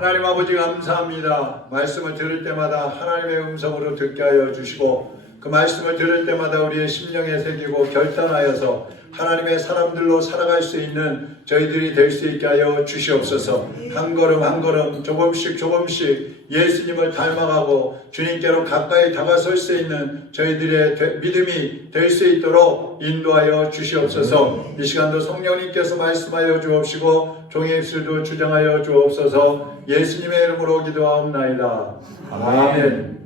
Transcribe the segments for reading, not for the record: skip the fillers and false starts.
하나님 아버지 감사합니다. 말씀을 들을 때마다 하나님의 음성으로 듣게 하여 주시고 그 말씀을 들을 때마다 우리의 심령에 새기고 결단하여서 하나님의 사람들로 살아갈 수 있는 저희들이 될 수 있게 하여 주시옵소서. 한 걸음 한 걸음 조금씩 예수님을 닮아가고 주님께로 가까이 다가설 수 있는 저희들의 믿음이 될 수 있도록 인도하여 주시옵소서. 이 시간도 성령님께서 말씀하여 주옵시고 종의 입술도 주장하여 주옵소서. 예수님의 이름으로 기도하옵나이다. 아멘.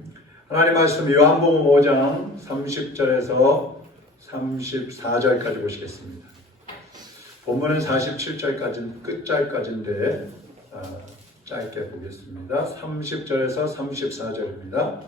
하나님 말씀 요한복음 5장 30절에서 34절까지 보시겠습니다. 본문은 47절까지 끝절까지인데 짧게 보겠습니다. 30절에서 34절입니다.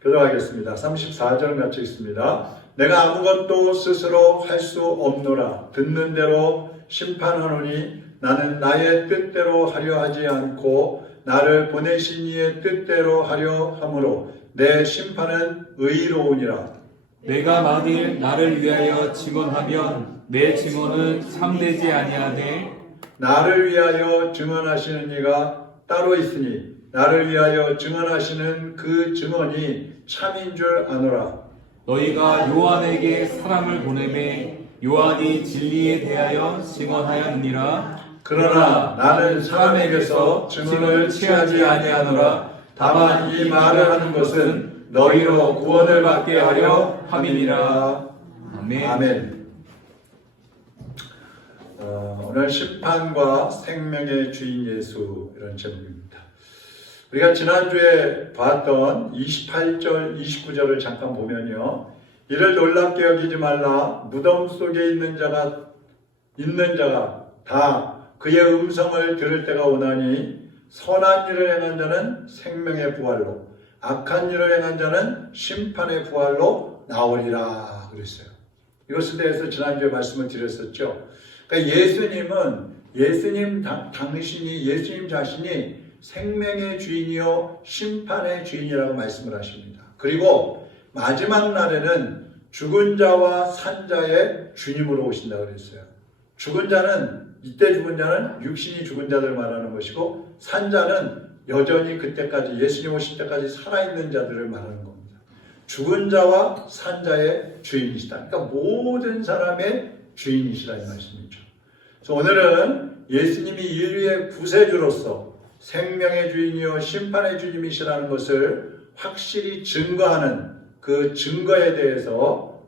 교도하겠습니다. 34절 같이 읽습니다. 내가 아무것도 스스로 할 수 없노라. 듣는 대로 심판하노니 나는 나의 뜻대로 하려 하지 않고 나를 보내신 이의 뜻대로 하려 함으로 내 심판은 의로우니라. 내가 만일 나를 위하여 증언하면 내 증언은 참되지 아니하되 나를 위하여 증언하시는 이가 따로 있으니 나를 위하여 증언하시는 그 증언이 참인 줄 아노라. 너희가 요한에게 사람을 보내매 요한이 진리에 대하여 증언하였느니라. 그러나 나는 사람에게서 증언을 취하지 아니하노라. 다만 이 말을 하는 것은 너희로 구원을 받게 하려 함이니라. 아멘. 아멘. 오늘 심판과 생명의 주인 예수 이런 제목입니다. 우리가 지난주에 봤던 28절, 29절을 잠깐 보면요. 이를 놀랍게 여기지 말라. 무덤 속에 있는 자가 다 그의 음성을 들을 때가 오나니 선한 일을 행한 자는 생명의 부활로 악한 일을 행한 자는 심판의 부활로 나오리라 그랬어요. 이것에 대해서 지난주에 말씀을 드렸었죠. 그러니까 예수님 자신이 생명의 주인이요 심판의 주인이라고 말씀을 하십니다. 그리고 마지막 날에는 죽은 자와 산 자의 주님으로 오신다고 그랬어요. 이때 죽은 자는 육신이 죽은 자들 말하는 것이고 산 자는 여전히 그때까지 예수님 오실 때까지 살아있는 자들을 말하는 겁니다. 죽은 자와 산 자의 주인이시다. 그러니까 모든 사람의 주인이시라 이 말씀이죠. 그래서 오늘은 예수님이 인류의 구세주로서 생명의 주인이요 심판의 주님이시라는 것을 확실히 증거하는 그 증거에 대해서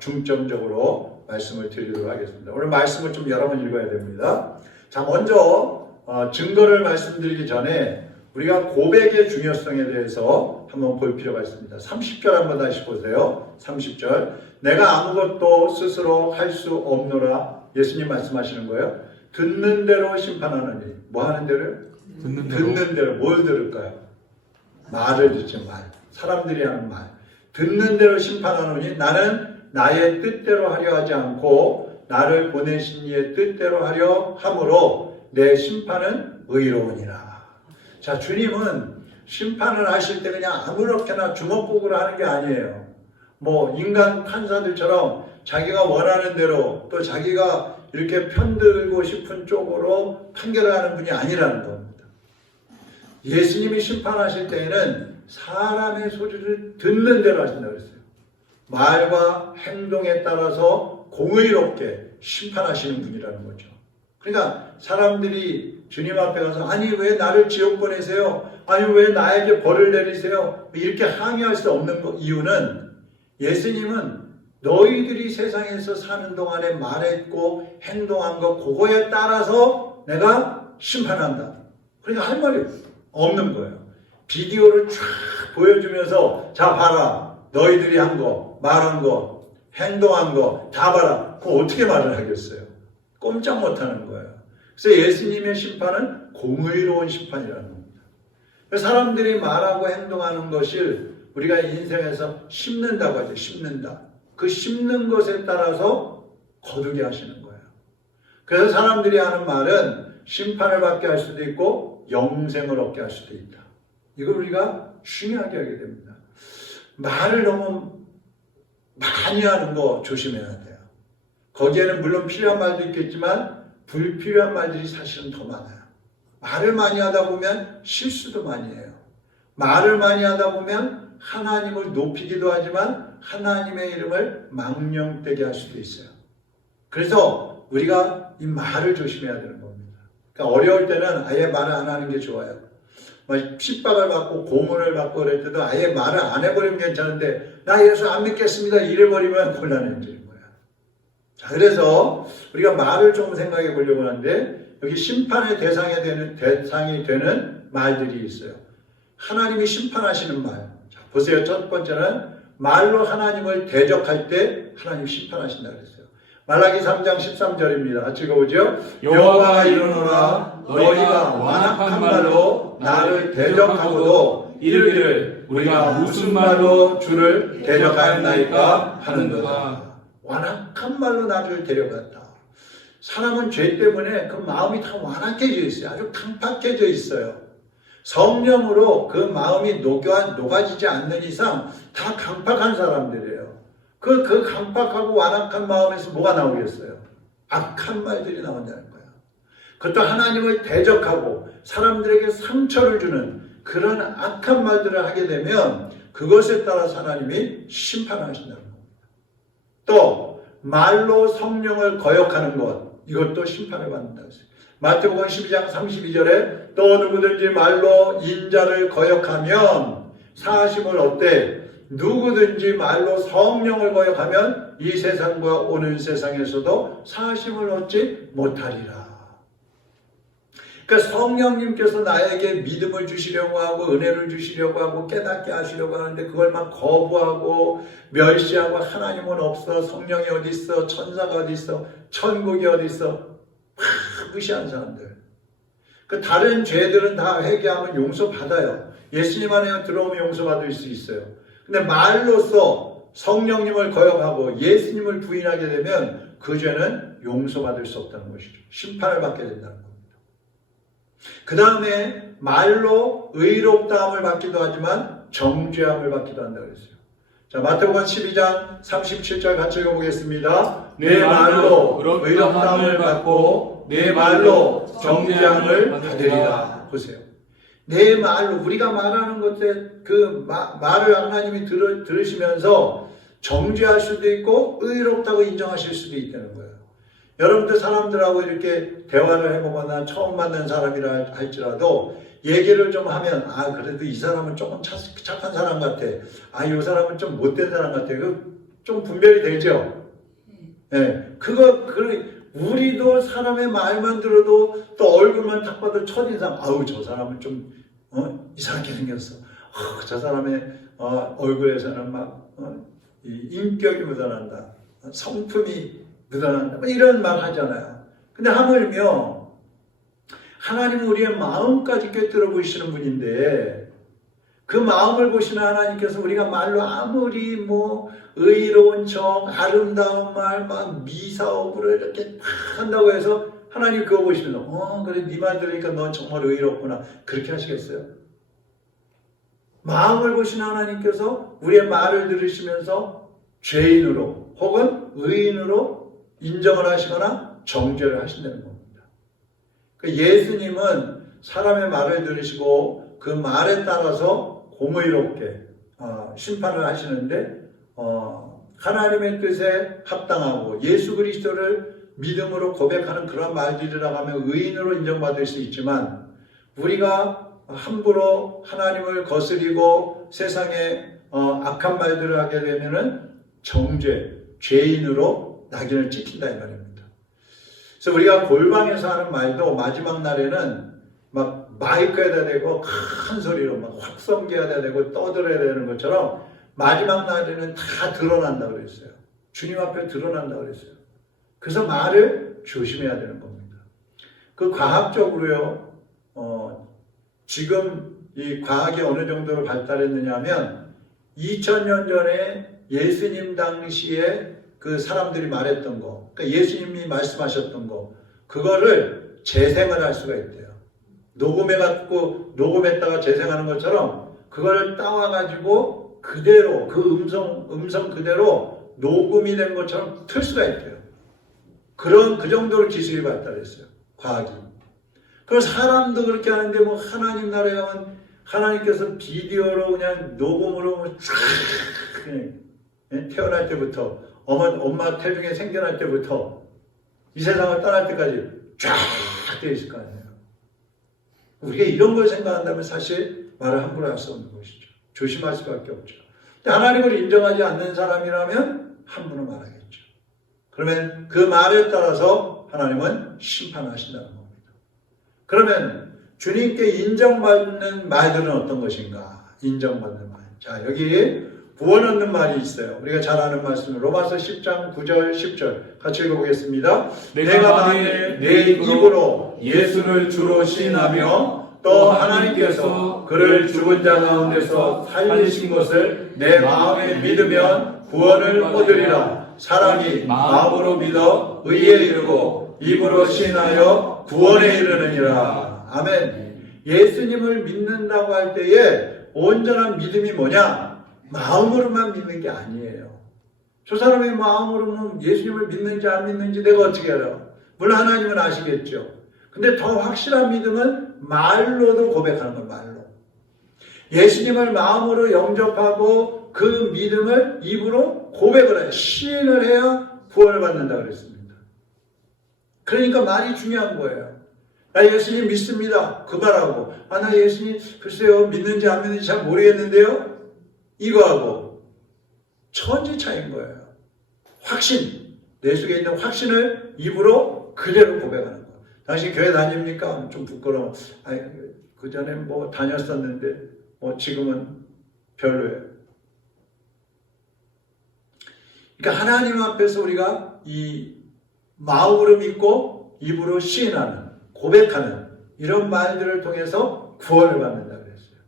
중점적으로 말씀을 드리도록 하겠습니다. 오늘 말씀을 좀 여러 번 읽어야 됩니다. 자, 먼저 증거를 말씀드리기 전에 우리가 고백의 중요성에 대해서 한번 볼 필요가 있습니다. 30절 한번 다시 보세요. 30절. 내가 아무것도 스스로 할 수 없노라. 예수님 말씀하시는 거예요. 듣는 대로 심판하느니. 뭐 하는 대로요? 듣는 대로. 뭘 들을까요? 말을 듣죠. 말. 사람들이 하는 말. 듣는 대로 심판하노니 나는 나의 뜻대로 하려 하지 않고 나를 보내신 이의 뜻대로 하려 함으로 내 심판은 의로우니라. 자, 주님은 심판을 하실 때 그냥 아무렇게나 주먹구구를 하는 게 아니에요. 뭐 인간 판사들처럼 자기가 원하는 대로 또 자기가 이렇게 편들고 싶은 쪽으로 판결을 하는 분이 아니라는 겁니다. 예수님이 심판하실 때에는 사람의 소리를 듣는 대로 하신다고 했어요. 말과 행동에 따라서 공의롭게 심판하시는 분이라는 거죠. 그러니까 사람들이 주님 앞에 가서 아니 왜 나를 지옥 보내세요? 아니 왜 나에게 벌을 내리세요? 이렇게 항의할 수 없는 이유는 예수님은 너희들이 세상에서 사는 동안에 말했고 행동한 것 그거에 따라서 내가 심판한다. 그러니까 할 말이 없는 거예요. 비디오를 쫙 보여주면서 자 봐라. 너희들이 한 거, 말한 거, 행동한 거 다 봐라. 그거 어떻게 말을 하겠어요? 꼼짝 못하는 거예요. 그래서 예수님의 심판은 공의로운 심판이라는 겁니다. 사람들이 말하고 행동하는 것을 우리가 인생에서 심는다고 하죠. 심는다. 그 심는 것에 따라서 거두게 하시는 거예요. 그래서 사람들이 하는 말은 심판을 받게 할 수도 있고 영생을 얻게 할 수도 있다. 이걸 우리가 중요하게 하게 됩니다. 말을 너무 많이 하는 거 조심해야 돼요. 거기에는 물론 필요한 말도 있겠지만 불필요한 말들이 사실은 더 많아요. 말을 많이 하다 보면 실수도 많이 해요. 말을 많이 하다 보면 하나님을 높이기도 하지만 하나님의 이름을 망령되게 할 수도 있어요. 그래서 우리가 이 말을 조심해야 되는 겁니다. 그러니까 어려울 때는 아예 말을 안 하는 게 좋아요. 핍박을 받고 고문을 받고 그럴 때도 아예 말을 안 해버리면 괜찮은데 나 예수 안 믿겠습니다 이래버리면 곤란해지는 거예요. 자, 그래서 우리가 말을 좀 생각해 보려고 하는데 여기 심판의 대상이 되는 말들이 있어요. 하나님이 심판하시는 말. 자, 보세요. 첫 번째는 말로 하나님을 대적할 때 하나님 심판하신다 그랬어요. 말라기 3장 13절입니다. 같이 읽어보죠. 여호와가 이르노라 너희가 완악한 말로 나를 대적하고도 이르기를 우리가 무슨 말로 주를 대적하였나이까 하는도다. 완악한 말로 나를 데려갔다. 사람은 죄 때문에 그 마음이 다 완악해져 있어요. 아주 강팍해져 있어요. 성령으로 그 마음이 녹아지지 않는 이상 다 강팍한 사람들이에요. 그 강팍하고 완악한 마음에서 뭐가 나오겠어요? 악한 말들이 나온다는 거예요. 그것도 하나님을 대적하고 사람들에게 상처를 주는 그런 악한 말들을 하게 되면 그것에 따라서 하나님이 심판하신다는 겁니다. 또 말로 성령을 거역하는 것, 이것도 심판을 받는다고 했어요. 마태복음 12장 32절에 또 누구든지 말로 인자를 거역하면 사하심을 얻되 누구든지 말로 성령을 거역하면 이 세상과 오는 세상에서도 사하심을 얻지 못하리라. 그러니까 성령님께서 나에게 믿음을 주시려고 하고 은혜를 주시려고 하고 깨닫게 하시려고 하는데 그걸 막 거부하고 멸시하고 하나님은 없어, 성령이 어디 있어, 천사가 어디 있어, 천국이 어디 있어 막 무시하는 사람들. 그 다른 죄들은 다 회개하면 용서받아요. 예수님 안에 들어오면 용서받을 수 있어요. 근데 말로써 성령님을 거역하고 예수님을 부인하게 되면 그 죄는 용서받을 수 없다는 것이죠. 심판을 받게 된다는 겁니다. 그 다음에 말로 의롭다함을 받기도 하지만 정죄함을 받기도 한다고 했어요. 자, 마태복음 12장 37절 같이 읽어보겠습니다. 내 말로 의롭다함을 받고 내 말로 정죄함을 받으리라. 보세요. 내 말로 우리가 말하는 것에 그 말을 하나님이 들으시면서 정죄할 수도 있고 의롭다고 인정하실 수도 있다는 거예요. 여러분들 사람들하고 이렇게 대화를 해보거나 처음 만난 사람이라 할지라도 얘기를 좀 하면 그래도 이 사람은 조금 착한 사람 같아. 이 사람은 좀 못된 사람 같아. 좀 분별이 되죠. 네. 우리도 사람의 말만 들어도 또 얼굴만 딱 봐도 첫인상 저 사람은 좀 이상하게 생겼어. 저 사람의 얼굴에서는 막 인격이 묻어난다. 성품이 묻어난다. 이런 말 하잖아요. 근데 하물며 하나님은 우리의 마음까지 꿰뚫어 보시는 분인데 그 마음을 보시는 하나님께서 우리가 말로 아무리 의로운 척, 아름다운 말, 막 미사업으로 이렇게 막 한다고 해서 하나님 그거 보시면서 그래 네 말 들으니까 넌 정말 의롭구나. 그렇게 하시겠어요? 마음을 보시는 하나님께서 우리의 말을 들으시면서 죄인으로 혹은 의인으로 인정을 하시거나 정죄를 하신다는 겁니다. 예수님은 사람의 말을 들으시고 그 말에 따라서 공의롭게 심판을 하시는데 하나님의 뜻에 합당하고 예수 그리스도를 믿음으로 고백하는 그런 말들이라고 하면 의인으로 인정받을 수 있지만 우리가 함부로 하나님을 거스리고 세상에 악한 말들을 하게 되면은 정죄, 죄인으로 낙인을 찍힌다 이 말입니다. 그래서 우리가 골방에서 하는 말도 마지막 날에는 막 마이크에다 대고 큰 소리로 막 확성기에다 대고 떠들어야 되는 것처럼 마지막 날에는 다 드러난다고 그랬어요. 주님 앞에 드러난다고 그랬어요. 그래서 말을 조심해야 되는 겁니다. 그 과학적으로요, 지금 이 과학이 어느 정도로 발달했느냐 하면 2000년 전에 예수님 당시에 그 사람들이 말했던 거, 그러니까 예수님이 말씀하셨던 거, 그거를 재생을 할 수가 있대요. 녹음했다가 재생하는 것처럼 그거를 따와가지고 그대로 그 음성 그대로 녹음이 된 것처럼 틀 수가 있대요. 그 정도로 기술이 발달했어요. 과학이. 그럼 사람도 그렇게 하는데 뭐 하나님 나라에 가면 하나님께서 비디오로 그냥 녹음으로 쫙 그냥 태어날 때부터 엄마 태중에 생겨날 때부터 이 세상을 떠날 때까지 쫙 되어 있을 거 아니에요. 우리가 이런 걸 생각한다면 사실 말을 함부로 할 수 없는 것이죠. 조심할 수밖에 없죠. 근데 하나님을 인정하지 않는 사람이라면 함부로 말하겠죠. 그러면 그 말에 따라서 하나님은 심판하신다는 겁니다. 그러면 주님께 인정받는 말들은 어떤 것인가? 인정받는 말. 자, 여기 구원 얻는 말이 있어요. 우리가 잘 아는 말씀 로마서 10장 9절 10절 같이 읽어보겠습니다. 내가 만일 내 입으로 예수를 주로 시인하며 또 하나님께서 그를 죽은 자 가운데서 살리신 것을 내 마음에 믿으면 구원을 얻으리라. 사람이 마음으로 믿어 의에 이르고 입으로 시인하여 구원에 이르느니라. 아멘. 예수님을 믿는다고 할 때에 온전한 믿음이 뭐냐? 마음으로만 믿는 게 아니에요. 저 사람의 마음으로는 예수님을 믿는지 안 믿는지 내가 어떻게 알아? 물론 하나님은 아시겠죠. 근데 더 확실한 믿음은 말로도 고백하는 거예요. 말로. 예수님을 마음으로 영접하고 그 믿음을 입으로 고백을 해요. 시인을 해야 구원을 받는다 그랬습니다. 그러니까 말이 중요한 거예요. 나 예수님 믿습니다. 그 말하고 나 예수님 글쎄요 믿는지 안 믿는지 잘 모르겠는데요. 이거하고 천지 차이인 거예요. 확신, 내 속에 있는 확신을 입으로 그대로 고백하는 거예요. 당신 교회 다닙니까? 좀 부끄러워. 그 전에 뭐 다녔었는데 뭐 지금은 별로예요. 그러니까 하나님 앞에서 우리가 이 마음으로 믿고 입으로 시인하는, 고백하는 이런 말들을 통해서 구원을 받는다 그랬어요.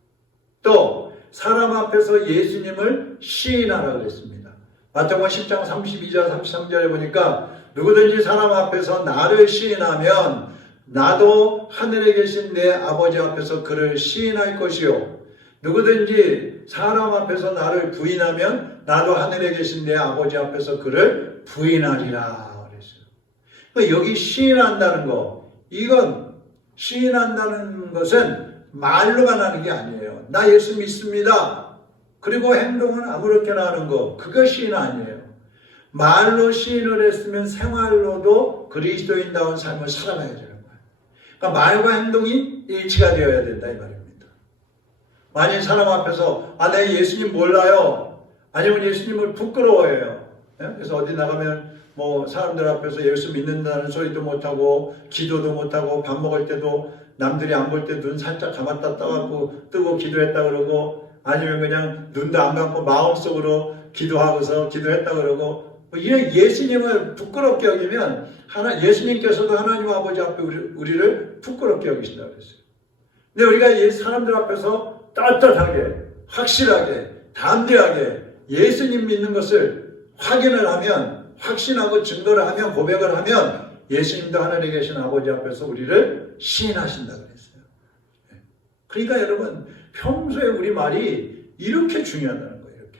또 사람 앞에서 예수님을 시인하라고 그랬습니다. 마태복음 10장 32절 33절에 보니까 누구든지 사람 앞에서 나를 시인하면 나도 하늘에 계신 내 아버지 앞에서 그를 시인할 것이요 누구든지 사람 앞에서 나를 부인하면 나도 하늘에 계신 내 아버지 앞에서 그를 부인하리라 그랬어요. 여기 시인한다는 거, 이건 시인한다는 것은 말로만 하는 게 아니에요. 나 예수 믿습니다. 그리고 행동은 아무렇게나 하는 거, 그거 시인 아니에요. 말로 시인을 했으면 생활로도 그리스도인다운 삶을 살아가야 되는 거예요. 그러니까 말과 행동이 일치가 되어야 된다 이 말입니다. 만일 사람 앞에서 내가 예수님 몰라요. 아니면 예수님을 부끄러워해요. 그래서 어디 나가면 뭐 사람들 앞에서 예수 믿는다는 소리도 못하고 기도도 못하고 밥 먹을 때도 남들이 안 볼 때 눈 살짝 감았다 떠갖고 뜨고 기도했다 그러고 아니면 그냥 눈도 안 감고 마음속으로 기도하고서 기도했다 그러고 이런 예수님을 부끄럽게 여기면 예수님께서도 하나님 아버지 앞에 우리를 부끄럽게 여기신다 그랬어요. 근데 우리가 사람들 앞에서 떳떳하게 확실하게 담대하게 예수님 믿는 것을 확인을 하면 확신하고 증거를 하면 고백을 하면 예수님도 하늘에 계신 아버지 앞에서 우리를 시인하신다 그랬어요. 그러니까 여러분 평소에 우리 말이 이렇게 중요하다는 거예요. 이렇게.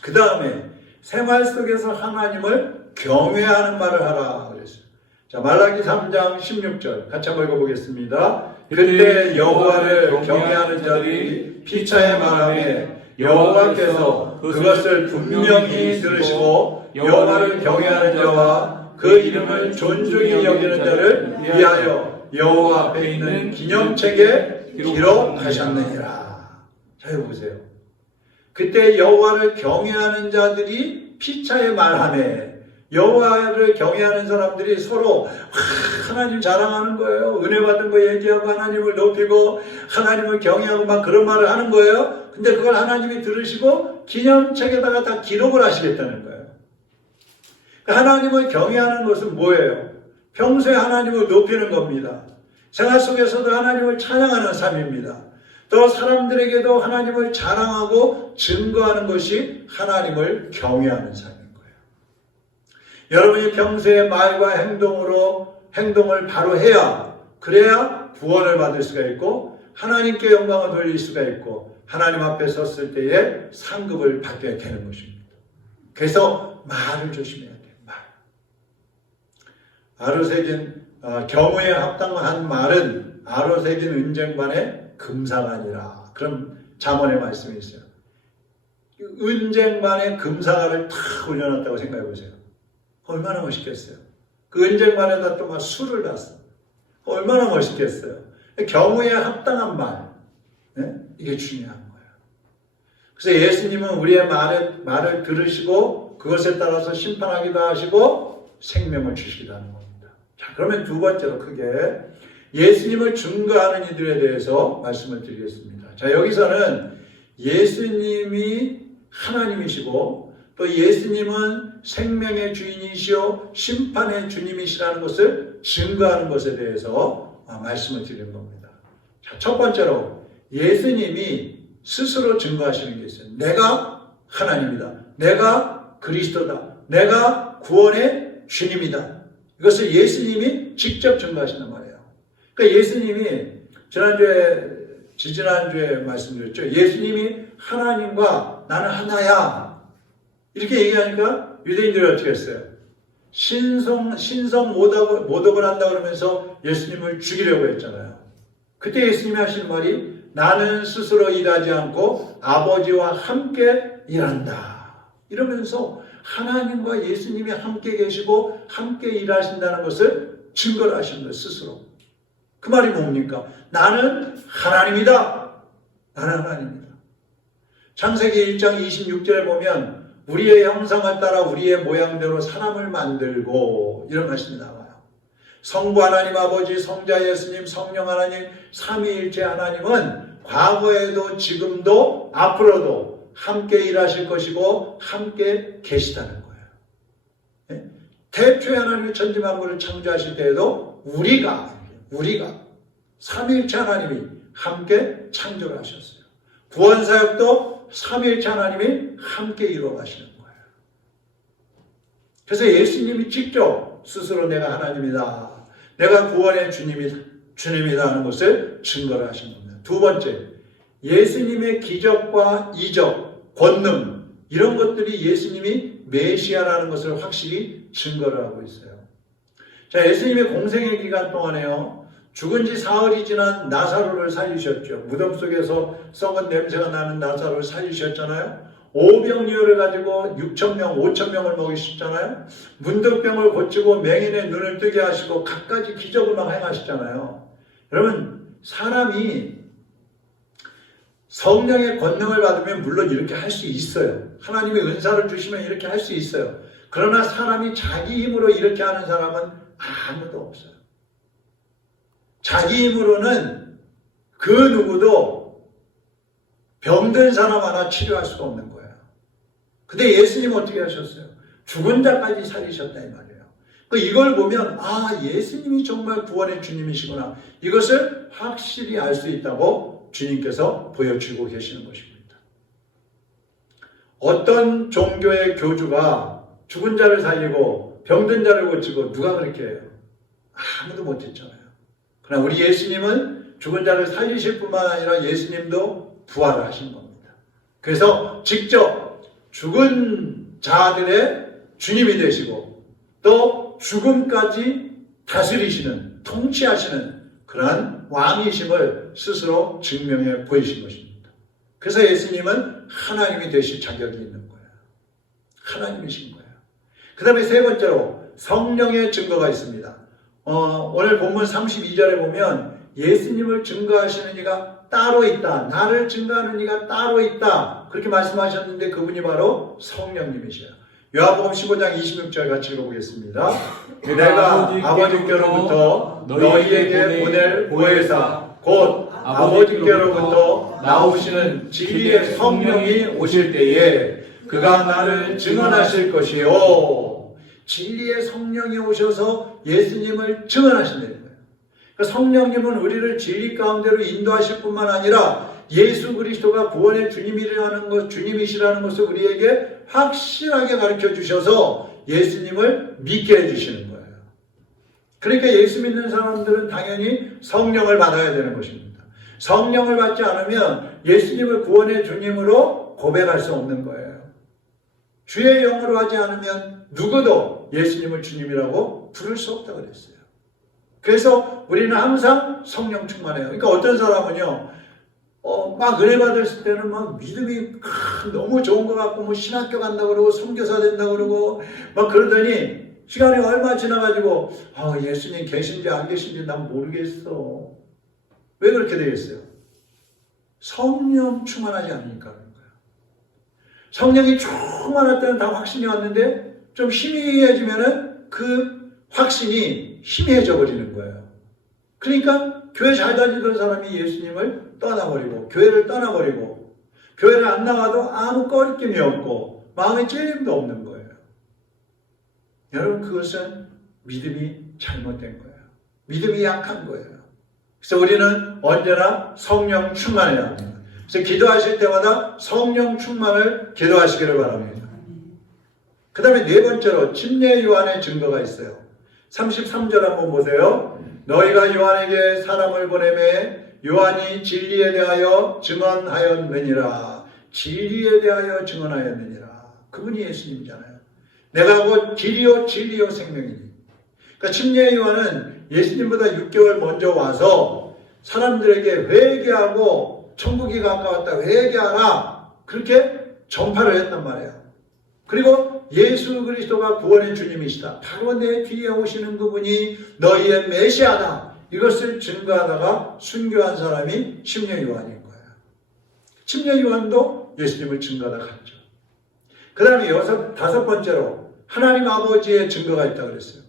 그 다음에 생활 속에서 하나님을 경외하는 말을 하라 그랬어요. 자, 말라기 3장 16절 같이 한번 읽어보겠습니다. 그때 여호와를 경외하는 자들이 피차에 말하며 여호와께서 그것을 분명히 들으시고 여호와를 경외하는 자와 그 이름을 존중히 여기는 자를 위하여 여호와 앞에 있는 기념책에 기록하셨느니라. 자, 여기 보세요. 그때 여호와를 경외하는 자들이 피차에 말하네. 여호와를 경외하는 사람들이 서로 하나님 자랑하는 거예요. 은혜 받은 거 얘기하고 하나님을 높이고 하나님을 경외하고 막 그런 말을 하는 거예요. 근데 그걸 하나님이 들으시고 기념책에다가 다 기록을 하시겠다는 거예요. 하나님을 경외하는 것은 뭐예요? 평소에 하나님을 높이는 겁니다. 생활 속에서도 하나님을 찬양하는 삶입니다. 또 사람들에게도 하나님을 자랑하고 증거하는 것이 하나님을 경외하는 삶인 거예요. 여러분이 평소에 말과 행동을 바로 해야 그래야 구원을 받을 수가 있고 하나님께 영광을 돌릴 수가 있고 하나님 앞에 섰을 때에 상급을 받게 되는 것입니다. 그래서 말을 조심해야 돼요. 아로새긴 경우에 합당한 말은 아로새긴 은쟁반의 금사가 아니라 그런 잠언의 말씀이 있어요. 은쟁반에 금사가를 탁 올려놨다고 생각해 보세요. 얼마나 멋있겠어요. 그 은쟁반에다 또 막 술을 놨어. 얼마나 멋있겠어요. 경우에 합당한 말, 네? 이게 중요한 거예요. 그래서 예수님은 우리의 말을 들으시고 그것에 따라서 심판하기도 하시고 생명을 주시기도 하는 겁니다. 자, 그러면 두 번째로 크게 예수님을 증거하는 이들에 대해서 말씀을 드리겠습니다. 자, 여기서는 예수님이 하나님이시고 또 예수님은 생명의 주인이시오 심판의 주님이시라는 것을 증거하는 것에 대해서 말씀을 드리는 겁니다. 자, 첫 번째로 예수님이 스스로 증거하시는 게 있어요. 내가 하나님이다. 내가 그리스도다. 내가 구원의 주님이다. 이것을 예수님이 직접 증거하신단 말이에요. 그러니까 예수님이 지지난주에 말씀드렸죠. 예수님이 하나님과 나는 하나야. 이렇게 얘기하니까 유대인들이 어떻게 했어요? 신성 모독을 한다 그러면서 예수님을 죽이려고 했잖아요. 그때 예수님이 하시는 말이 나는 스스로 일하지 않고 아버지와 함께 일한다. 이러면서 하나님과 예수님이 함께 계시고 함께 일하신다는 것을 증거를 하시는 거예요. 스스로. 그 말이 뭡니까? 나는 하나님이다. 나는 하나님이다. 창세기 1장 26절에 보면 우리의 형상을 따라 우리의 모양대로 사람을 만들고 이런 말씀이 나와요. 성부 하나님 아버지, 성자 예수님, 성령 하나님, 삼위일체 하나님은 과거에도 지금도 앞으로도 함께 일하실 것이고 함께 계시다는 거예요. 네? 태초에 하나님이 천지만물을 창조하실 때에도 우리가 삼위일체 하나님이 함께 창조를 하셨어요. 구원사역도 삼위일체 하나님이 함께 이루어가시는 거예요. 그래서 예수님이 직접 스스로 내가 하나님이다. 내가 구원의 주님이다 하는 것을 증거를 하신 겁니다. 두 번째, 예수님의 기적과 이적, 권능 이런 것들이 예수님이 메시아라는 것을 확실히 증거를 하고 있어요. 자, 예수님의 공생의 기간 동안에요. 죽은 지 사흘이 지난 나사로를 살리셨죠. 무덤 속에서 썩은 냄새가 나는 나사로를 살리셨잖아요. 오병이어를 가지고 6,000명, 5,000명을 먹이셨잖아요. 문득병을 고치고 맹인의 눈을 뜨게 하시고 갖가지 기적을 막 행하시잖아요. 여러분, 사람이 성령의 권능을 받으면 물론 이렇게 할 수 있어요. 하나님의 은사를 주시면 이렇게 할 수 있어요. 그러나 사람이 자기 힘으로 이렇게 하는 사람은 아무도 없어요. 자기 힘으로는 그 누구도 병든 사람 하나 치료할 수가 없는 거예요. 근데 예수님은 어떻게 하셨어요? 죽은 자까지 살리셨다 이 말이에요. 이걸 보면 예수님이 정말 구원의 주님이시구나. 이것을 확실히 알 수 있다고 주님께서 보여주고 계시는 것입니다. 어떤 종교의 교주가 죽은 자를 살리고 병든 자를 고치고 누가 그렇게 해요? 아무도 못했잖아요. 그러나 우리 예수님은 죽은 자를 살리실 뿐만 아니라 예수님도 부활을 하신 겁니다. 그래서 직접 죽은 자들의 주님이 되시고 또 죽음까지 다스리시는, 통치하시는 그러한 왕이심을 스스로 증명해 보이신 것입니다. 그래서 예수님은 하나님이 되실 자격이 있는 거예요. 하나님이신 거예요. 그 다음에 세 번째로 성령의 증거가 있습니다. 오늘 본문 32절에 보면 예수님을 증거하시는 이가 따로 있다. 나를 증거하는 이가 따로 있다. 그렇게 말씀하셨는데 그분이 바로 성령님이셔요. 요한복음 15장 26절 같이 읽어보겠습니다. 내가 아버지께로부터 너희에게 보낼 보혜사 곧 아버지께로부터 나오시는 진리의 성령이 오실 때에 그가 나를 증언하실 것이요. 진리의 성령이 오셔서 예수님을 증언하신다는 거예요. 그러니까 성령님은 우리를 진리 가운데로 인도하실 뿐만 아니라 예수 그리스도가 구원의 주님이시라는 것을 우리에게 확실하게 가르쳐 주셔서 예수님을 믿게 해주시는 거예요. 그러니까 예수 믿는 사람들은 당연히 성령을 받아야 되는 것입니다. 성령을 받지 않으면 예수님을 구원의 주님으로 고백할 수 없는 거예요. 주의 영으로 하지 않으면 누구도 예수님을 주님이라고 부를 수 없다고 그랬어요. 그래서 우리는 항상 성령 충만해요. 그러니까 어떤 사람은요, 막 은혜 받았을 때는 막 믿음이 너무 좋은 것 같고, 뭐 신학교 간다고 그러고, 선교사 된다고 그러고, 막 그러더니, 시간이 얼마 지나가지고, 예수님 계신지 안 계신지 난 모르겠어. 왜 그렇게 되겠어요? 성령 충만하지 않으니까 그런 거예요. 성령이 충만할 때는 다 확신이 왔는데, 좀 희미해지면은 그 확신이 희미해져 버리는 거예요. 그러니까 교회 잘 다니던 사람이 예수님을 떠나버리고 교회를 떠나버리고 교회를 안 나가도 아무 꺼리낌이 없고 마음에 찔림도 없는 거예요. 여러분, 그것은 믿음이 잘못된 거예요. 믿음이 약한 거예요. 그래서 우리는 언제나 성령 충만해야 합니다. 그래서 기도하실 때마다 성령 충만을 기도하시기를 바랍니다. 그 다음에 네 번째로 침례 요한의 증거가 있어요. 33절 한번 보세요. 너희가 요한에게 사람을 보내매 요한이 진리에 대하여 증언하였느니라. 진리에 대하여 증언하였느니라. 그분이 예수님이잖아요. 내가 곧 길이요 진리요 생명이니. 그러니까 침례 요한은 예수님보다 6개월 먼저 와서 사람들에게 회개하고 천국이 가까웠다, 회개하라, 그렇게 전파를 했단 말이에요. 그리고 예수 그리스도가 구원의 주님이시다, 바로 내 뒤에 오시는 그분이 너희의 메시아다, 이것을 증거하다가 순교한 사람이 침례 요한인 거예요. 침례 요한도 예수님을 증거하다 갔죠. 그 다음에 다섯 번째로 하나님 아버지의 증거가 있다고 그랬어요.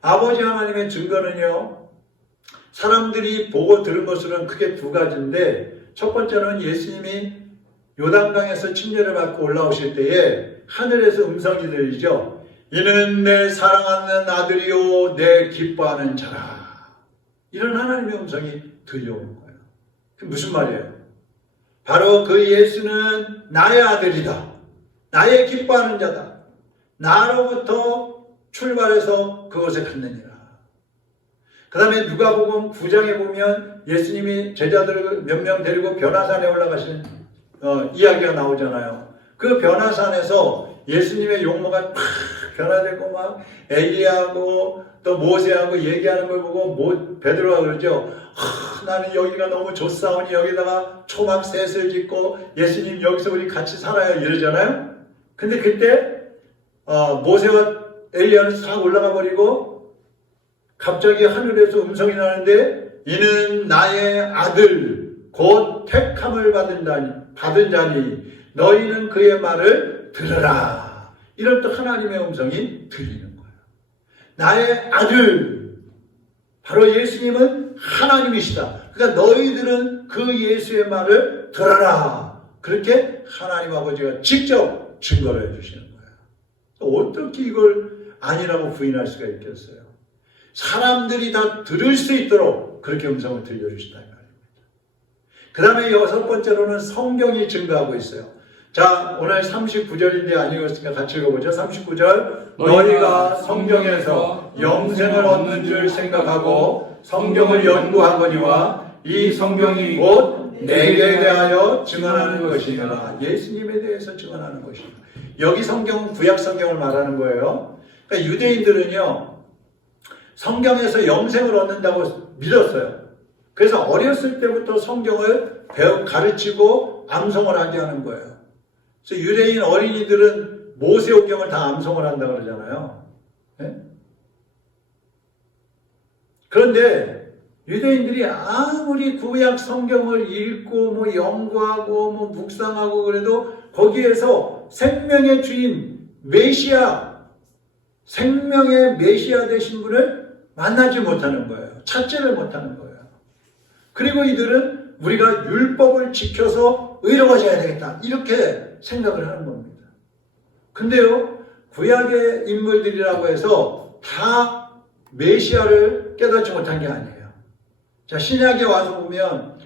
아버지 하나님의 증거는요, 사람들이 보고 들은 것으로는 크게 두 가지인데, 첫 번째는 예수님이 요단강에서 침례를 받고 올라오실 때에 하늘에서 음성이 들리죠. 이는 내 사랑하는 아들이요 내 기뻐하는 자라. 이런 하나님의 음성이 들려오는 거예요. 그게 무슨 말이에요? 바로 그 예수는 나의 아들이다, 나의 기뻐하는 자다, 나로부터 출발해서 그곳에 갔느니라. 그 다음에 누가복음 9장에 보면 예수님이 제자들을 몇 명 데리고 변화산에 올라가시는 이야기가 나오잖아요. 그 변화산에서 예수님의 용모가 팍 변화되고 막 엘리야하고 또 모세하고 얘기하는 걸 보고 베드로가 그러죠. 나는 여기가 너무 좋사오니 여기다가 초막셋을 짓고 예수님 여기서 우리 같이 살아요, 이러잖아요. 근데 그때 모세와 엘리야는 싹 올라가 버리고 갑자기 하늘에서 음성이 나는데 이는 나의 아들 곧 택함을 받은 자니 너희는 그의 말을 들으라. 이런 또 하나님의 음성이 들리는 거예요. 나의 아들, 바로 예수님은 하나님이시다. 그러니까 너희들은 그 예수의 말을 들어라. 그렇게 하나님 아버지가 직접 증거를 해주시는 거예요. 어떻게 이걸 아니라고 부인할 수가 있겠어요? 사람들이 다 들을 수 있도록 그렇게 음성을 들려주신다 이 말입니다. 그 다음에 여섯 번째로는 성경이 증거하고 있어요. 자, 오늘 39절인데 아니었으니까 같이 읽어보죠. 39절. 너희가 성경에서 영생을 얻는 줄 생각하고 성경을 연구하거니와 이 성경이 곧 내게 대하여 증언하는 것이니라. 예수님에 대해서 증언하는 것이니라. 여기 성경은 구약 성경을 말하는 거예요. 그러니까 유대인들은요, 성경에서 영생을 얻는다고 믿었어요. 그래서 어렸을 때부터 성경을 가르치고 암송을 하게 하는 거예요. 그래서 유대인 어린이들은 모세오경을 다 암송을 한다고 그러잖아요. 네? 그런데 유대인들이 아무리 구약 성경을 읽고 뭐 연구하고 뭐 묵상하고 그래도 거기에서 생명의 주인 메시아, 생명의 메시아 되신 분을 만나지 못하는 거예요. 찾지를 못하는 거예요. 그리고 이들은 우리가 율법을 지켜서 의로워져야 되겠다, 이렇게 생각을 하는 겁니다. 근데요, 구약의 인물들이라고 해서 다 메시아를 깨닫지 못한 게 아니에요. 자, 신약에 와서 보면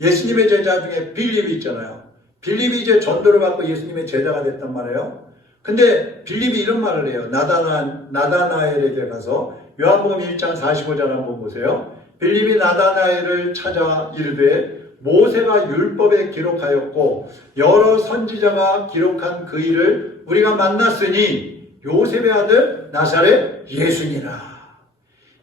예수님의 제자 중에 빌립이 있잖아요. 빌립이 이제 전도를 받고 예수님의 제자가 됐단 말이에요. 근데 빌립이 이런 말을 해요. 나다나엘에게 가서 요한복음 1장 45절 한번 보세요. 빌립이 나다나엘을 찾아 이르되 모세가 율법에 기록하였고 여러 선지자가 기록한 그 일을 우리가 만났으니 요셉의 아들 나사렛 예수니라.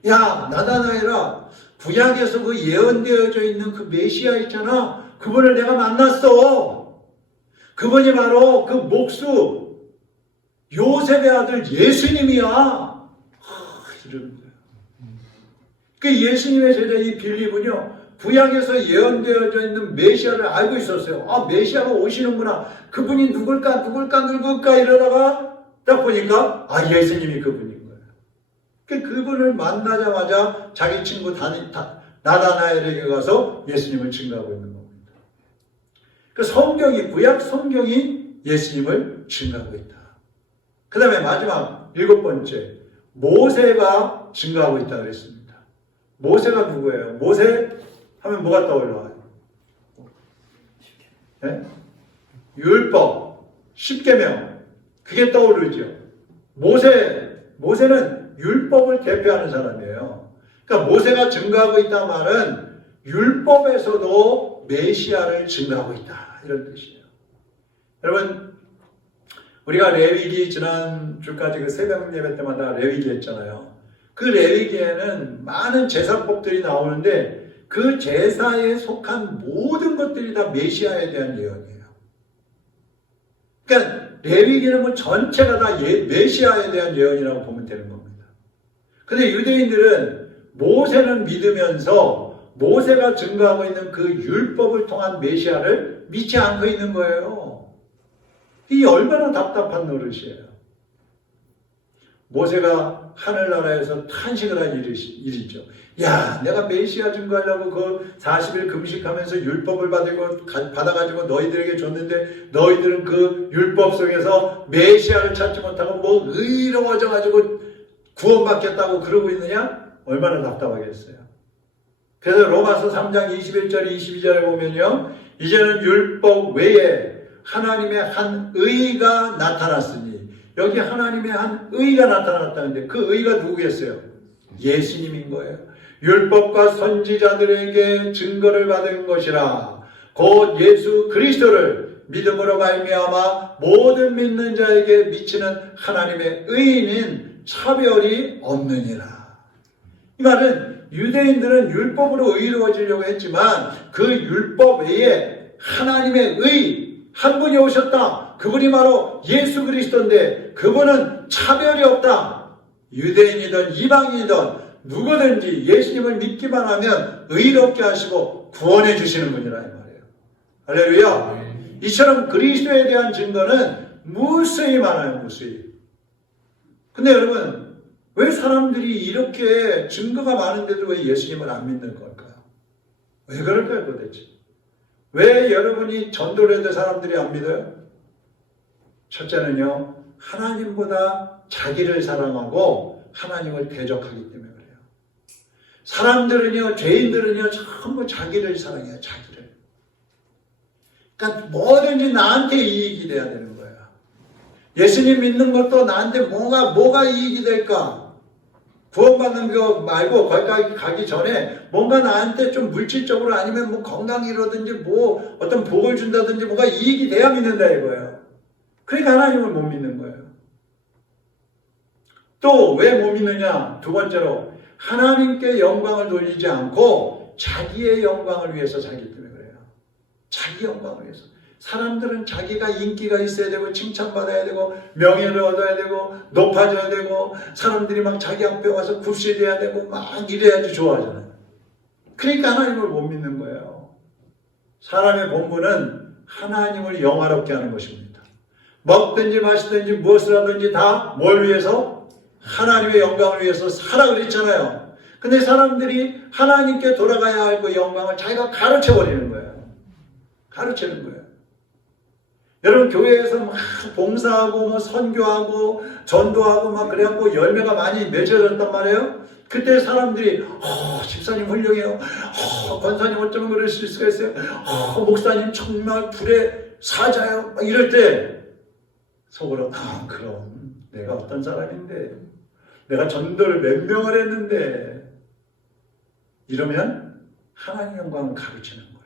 야, 나다나엘아, 구약에서 그 예언되어져 있는 그 메시아 있잖아. 그분을 내가 만났어. 그분이 바로 그 목수 요셉의 아들 예수님이야. 이러는 거예요. 그 예수님의 제자 이 빌립은요, 구약에서 예언되어져 있는 메시아를 알고 있었어요. 아, 메시아가 오시는구나. 그분이 누굴까 이러다가 딱 보니까 아, 예수님이 그분인 거예요. 그분을 만나자마자 자기 친구 나다나엘에게 가서 예수님을 증거하고 있는 겁니다. 그 성경이, 구약 성경이 예수님을 증거하고 있다. 그 다음에 마지막 7번째, 모세가 증거하고 있다 그랬습니다. 모세가 누구예요? 모세 하면 뭐가 떠올라와요? 네? 율법, 십계명, 그게 떠오르죠. 모세는 율법을 대표하는 사람이에요. 그러니까 모세가 증거하고 있다는 말은 율법에서도 메시아를 증거하고 있다, 이런 뜻이에요. 여러분, 우리가 레위기 지난 주까지 그 새벽 예배 때마다 레위기 했잖아요. 그 레위기에는 많은 제사법들이 나오는데 그 제사에 속한 모든 것들이 다 메시아에 대한 예언이에요. 그러니까 레위기는 뭐 전체가 다 메시아에 대한 예언이라고 보면 되는 겁니다. 근데 유대인들은 모세는 믿으면서 모세가 증거하고 있는 그 율법을 통한 메시아를 믿지 않고 있는 거예요. 이 얼마나 답답한 노릇이에요. 모세가 하늘나라에서 탄식을 한 일이죠. 야, 내가 메시아 증거하려고 그 40일 금식하면서 율법을 받아가지고 너희들에게 줬는데 너희들은 그 율법 속에서 메시아를 찾지 못하고 뭐 의로워져가지고 구원받겠다고 그러고 있느냐? 얼마나 답답하겠어요. 그래서 로마서 3장 21절 22절에 보면요, 이제는 율법 외에 하나님의 한 의가 나타났으니, 여기 하나님의 한 의가 나타났다는데 그 의가 누구겠어요? 예수님인 거예요. 율법과 선지자들에게 증거를 받은 것이라. 곧 예수 그리스도를 믿음으로 말미암아 모든 믿는 자에게 미치는 하나님의 의인 차별이 없느니라. 이 말은 유대인들은 율법으로 의로워지려고 했지만 그 율법 외에 하나님의 의 한 분이 오셨다. 그분이 바로 예수 그리스도인데 그분은 차별이 없다. 유대인이든 이방인이든 누구든지 예수님을 믿기만 하면 의롭게 하시고 구원해 주시는 분이라 이 말이에요. 할렐루야. 이처럼 그리스도에 대한 증거는 무수히 많아요. 무수히. 근데 여러분, 왜 사람들이 이렇게 증거가 많은데도 왜 예수님을 안 믿는 걸까요? 왜 그럴까요 도대체? 왜 여러분이 전도를 해도 사람들이 안 믿어요? 첫째는요, 하나님보다 자기를 사랑하고 하나님을 대적하기 때문에 그래요. 사람들은요, 죄인들은요, 전부 자기를 사랑해요. 자기를. 그러니까 뭐든지 나한테 이익이 돼야 되는 거예요. 예수님 믿는 것도 나한테 뭐가 이익이 될까? 구원받는 거 말고 거기까지 가기 전에 뭔가 나한테 좀 물질적으로 아니면 뭐 건강이라든지 뭐 어떤 복을 준다든지 뭐가 이익이 돼야 믿는다 이거예요. 그러니까 하나님을 못 믿는 거예요. 또 왜 못 믿느냐? 두 번째로 하나님께 영광을 돌리지 않고 자기의 영광을 위해서 살기 때문에 그래요. 자기 영광을 위해서. 사람들은 자기가 인기가 있어야 되고 칭찬받아야 되고 명예를 얻어야 되고 높아져야 되고 사람들이 막 자기 앞에 와서 굽시돼야 되고 막 이래야지 좋아하잖아요. 그러니까 하나님을 못 믿는 거예요. 사람의 본분은 하나님을 영화롭게 하는 것입니다. 먹든지 마시든지 무엇을 하든지 다 뭘 위해서? 하나님의 영광을 위해서 살아 그랬잖아요. 근데 사람들이 하나님께 돌아가야 할 그 영광을 자기가 가르쳐버리는 거예요. 가르치는 거예요. 여러분 교회에서 막 봉사하고 뭐 선교하고 전도하고 막 그래갖고 열매가 많이 맺어졌단 말이에요. 그때 사람들이 집사님 훌륭해요. 권사님 어쩌면 그럴 수가 있어요. 목사님 정말 불의 사자요. 막 이럴 때 속으로 그럼 내가 어떤 사람인데 내가 전도를 몇 명을 했는데 이러면 하나님 영광을 가르치는 거예요.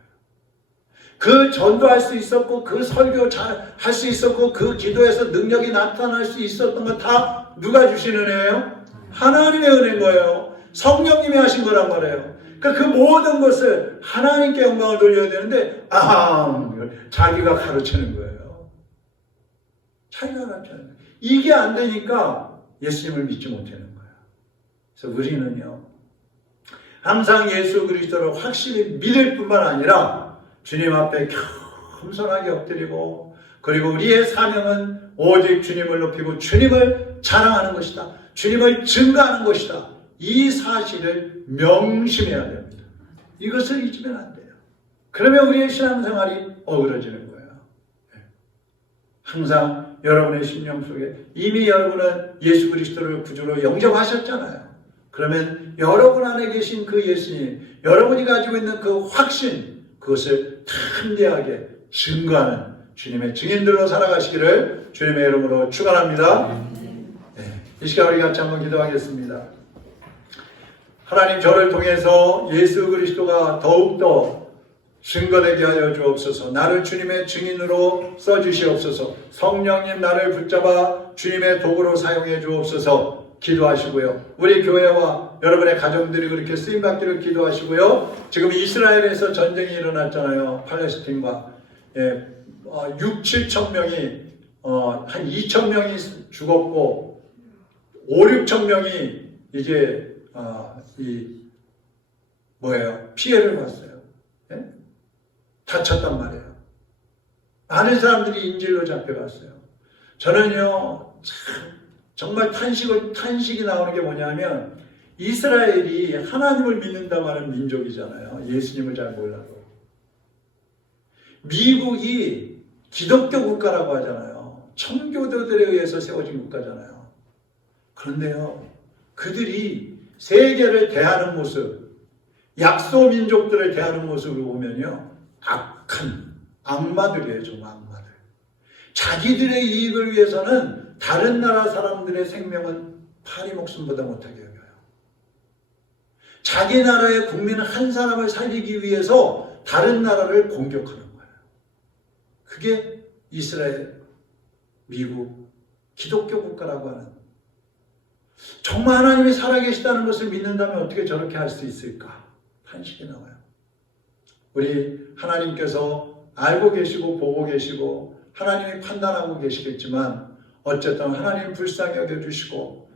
그 전도할 수 있었고 그 설교 잘 할 수 있었고 그 기도에서 능력이 나타날 수 있었던 거 다 누가 주신 은혜예요? 하나님의 은혜인 거예요. 성령님이 하신 거란 말이에요. 그러니까 그 모든 것을 하나님께 영광을 돌려야 되는데 자기가 가르치는 거예요. 자기가 가르치는 거예요. 이게 안 되니까 예수님을 믿지 못하는 거예요. 그래서 우리는요, 항상 예수 그리스도를 확실히 믿을 뿐만 아니라 주님 앞에 겸손하게 엎드리고, 그리고 우리의 사명은 오직 주님을 높이고 주님을 자랑하는 것이다. 주님을 증거하는 것이다. 이 사실을 명심해야 됩니다. 이것을 잊으면 안 돼요. 그러면 우리의 신앙생활이 어그러지는 거예요. 항상 여러분의 심령 속에 이미 여러분은 예수 그리스도를 구주로 영접하셨잖아요. 그러면 여러분 안에 계신 그 예수님, 여러분이 가지고 있는 그 확신, 그것을 담대하게 증거하는 주님의 증인들로 살아가시기를 주님의 이름으로 축원합니다. 이 시간 우리 같이 한번 기도하겠습니다. 하나님, 저를 통해서 예수 그리스도가 더욱더 증거되게 하여 주옵소서. 나를 주님의 증인으로 써주시옵소서. 성령님, 나를 붙잡아 주님의 도구로 사용해 주옵소서. 기도하시고요. 우리 교회와 여러분의 가정들이 그렇게 쓰임받기를 기도하시고요. 지금 이스라엘에서 전쟁이 일어났잖아요. 팔레스틴과. 6, 7천 명이 한 2천 명이 죽었고 5, 6천 명이 이제 피해를 봤어요. 예? 다쳤단 말이에요. 많은 사람들이 인질로 잡혀갔어요. 저는요, 정말 탄식이 나오는 게 뭐냐면, 이스라엘이 하나님을 믿는다고 하는 민족이잖아요. 예수님을 잘 몰라도. 미국이 기독교 국가라고 하잖아요. 청교도들에 의해서 세워진 국가잖아요. 그런데요, 그들이 세계를 대하는 모습, 약소 민족들을 대하는 모습을 보면요, 악한 악마들이에요. 정말 악마들. 자기들의 이익을 위해서는 다른 나라 사람들의 생명은 파리 목숨보다 못하게 여겨요. 자기 나라의 국민 한 사람을 살리기 위해서 다른 나라를 공격하는 거예요. 그게 이스라엘, 미국, 기독교 국가라고 하는. 정말 하나님이 살아계시다는 것을 믿는다면 어떻게 저렇게 할 수 있을까? 탄식이 나와요. 우리 하나님께서 알고 계시고 보고 계시고 하나님이 판단하고 계시겠지만, 어쨌든 하나님 불쌍히 여겨주시고,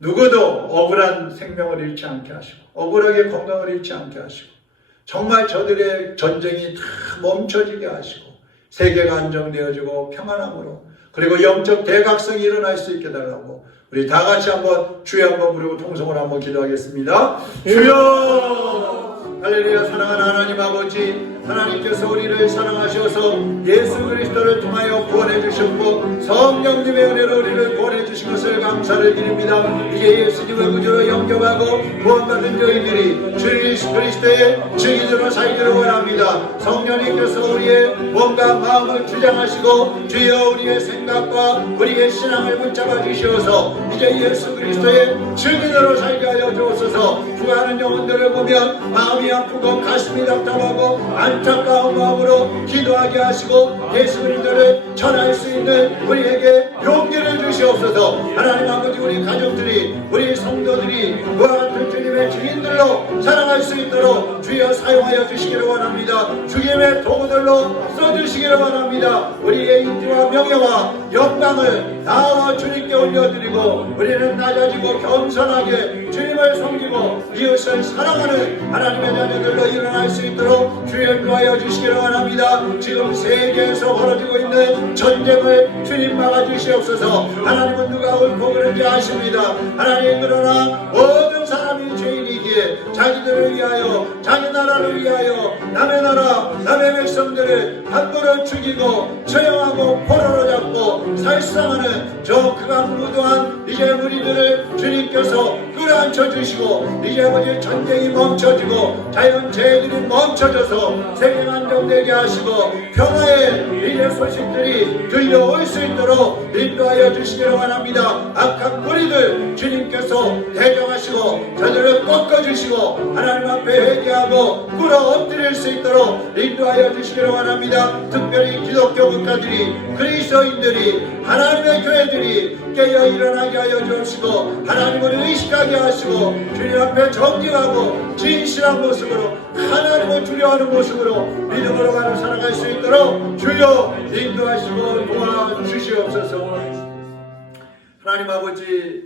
누구도 억울한 생명을 잃지 않게 하시고, 억울하게 건강을 잃지 않게 하시고, 정말 저들의 전쟁이 다 멈춰지게 하시고, 세계가 안정되어지고 평안함으로, 그리고 영적 대각성이 일어날 수 있게 달라고, 우리 다 같이 한번 주여 한번 부르고 통성으로 한번 기도하겠습니다. 주여! 할렐루야. 사랑하는 하나님 아버지, 하나님께서 우리를 사랑하셔서 예수 그리스도를 통하여 구원해 주셨고 성령님의 은혜로 우리를 구원해 주신 것을 감사를 드립니다. 이제 예수님을 구주로 영접하고 구원받은 저희들이 주 예수 그리스도의 증인으로 살기를 원합니다. 성령님께서 우리의 몸과 마음을 주장하시고 주여 우리의 생각과 우리의 신앙을 붙잡아 주시어서 이제 예수 그리스도의 증인으로 살게 하여 주옵소서. 구하는 영혼들을 보면 마음이 아프고 가슴이 답답하고 안타까운 마음으로 기도하게 하시고 예수 그리스도를 전할 수 있는 우리에게 용기를 주시옵소서. 하나님 아버지, 우리 가족들이, 우리 성도들이 그와 같은 주님의 증인들로 살아갈 수 있도록 주여 사용하여 주시기를 원합니다. 주님의 도구들로 써주시기를 원합니다. 우리의 인지와 명예와 영광을 나와 주님께 올려드리고 우리는 낮아지고 겸손하게 주님을 섬기고 이웃을 사랑하는 하나님의 자녀들로 일어날 수 있도록 주여 인도하여 주시기를 원합니다. 지금 세계에서 벌어지고 있는 전쟁을 주님 막아주시옵소서. 하나님은 누가 옳고 그른지 아십니다. 하나님, 그러나 모든 사람이 죄인이기에 자기들을 위하여, 자기 나라를 위하여 남의 나라, 남의 백성들을 함부로 죽이고 처형하고 포로로 잡고 살상하는 저 극악무도한 이제 우리들을 주님께서 주저앉혀 주시고 이제 아버지 전쟁이 멈춰지고 자연재해들이 멈춰져서 세계가 안정되게 하시고 평화의 이제 소식들이 들려올 수 있도록 인도하여 주시기를 원합니다. 악한 무리들 주님께서 대적하시고 저들을 꺾어주시고 하나님 앞에 회개하고 꿇어 엎드릴 수 있도록 인도하여 주시기를 원합니다. 특별히 기독교 국가들이 그리스도인들이 하나님의 교회들이 깨어 일어나게 하여 주시고 하나님을 의식하게 하시고 주님 앞에 정직하고 진실한 모습으로 하나님을 두려워하는 모습으로 믿음으로 가는 살아갈 수 있도록 주여 인도하시고 도와주시옵소서. 하나님 아버지,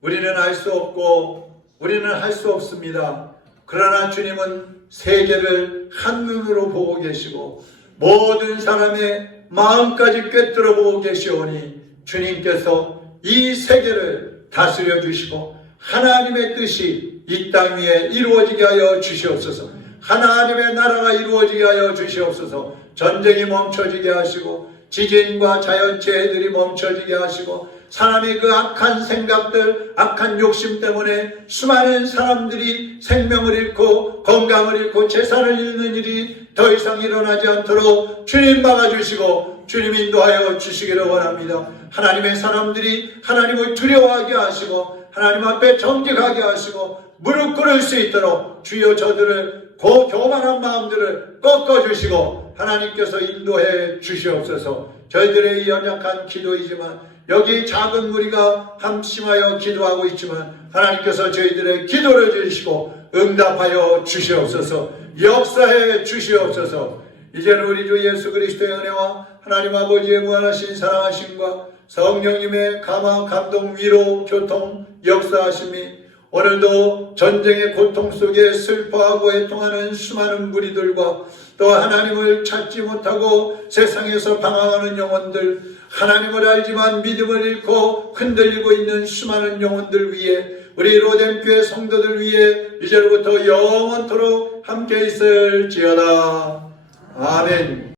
우리는 알 수 없고 우리는 할 수 없습니다. 그러나 주님은 세계를 한눈으로 보고 계시고 모든 사람의 마음까지 꿰뚫어 보고 계시오니 주님께서 이 세계를 다스려 주시고 하나님의 뜻이 이 땅 위에 이루어지게 하여 주시옵소서. 하나님의 나라가 이루어지게 하여 주시옵소서. 전쟁이 멈춰지게 하시고 지진과 자연재해들이 멈춰지게 하시고 사람의 그 악한 생각들, 악한 욕심 때문에 수많은 사람들이 생명을 잃고 건강을 잃고 재산을 잃는 일이 더 이상 일어나지 않도록 주님 막아주시고 주님 인도하여 주시기를 원합니다. 하나님의 사람들이 하나님을 두려워하게 하시고 하나님 앞에 정직하게 하시고 무릎 꿇을 수 있도록 주여 저들을 교만한 마음들을 꺾어주시고 하나님께서 인도해 주시옵소서. 저희들의 연약한 기도이지만 여기 작은 무리가 함심하여 기도하고 있지만 하나님께서 저희들의 기도를 들으시고 응답하여 주시옵소서. 역사해 주시옵소서. 이제는 우리 주 예수 그리스도의 은혜와 하나님 아버지의 무한하신 사랑하심과 성령님의 감화, 감동, 위로, 교통, 역사하심이 오늘도 전쟁의 고통 속에 슬퍼하고 애통하는 수많은 무리들과 또 하나님을 찾지 못하고 세상에서 방황하는 영혼들, 하나님을 알지만 믿음을 잃고 흔들리고 있는 수많은 영혼들 위해 우리 로뎀교회 성도들 위해 이제부터 영원토록 함께 있을지어다. 아멘.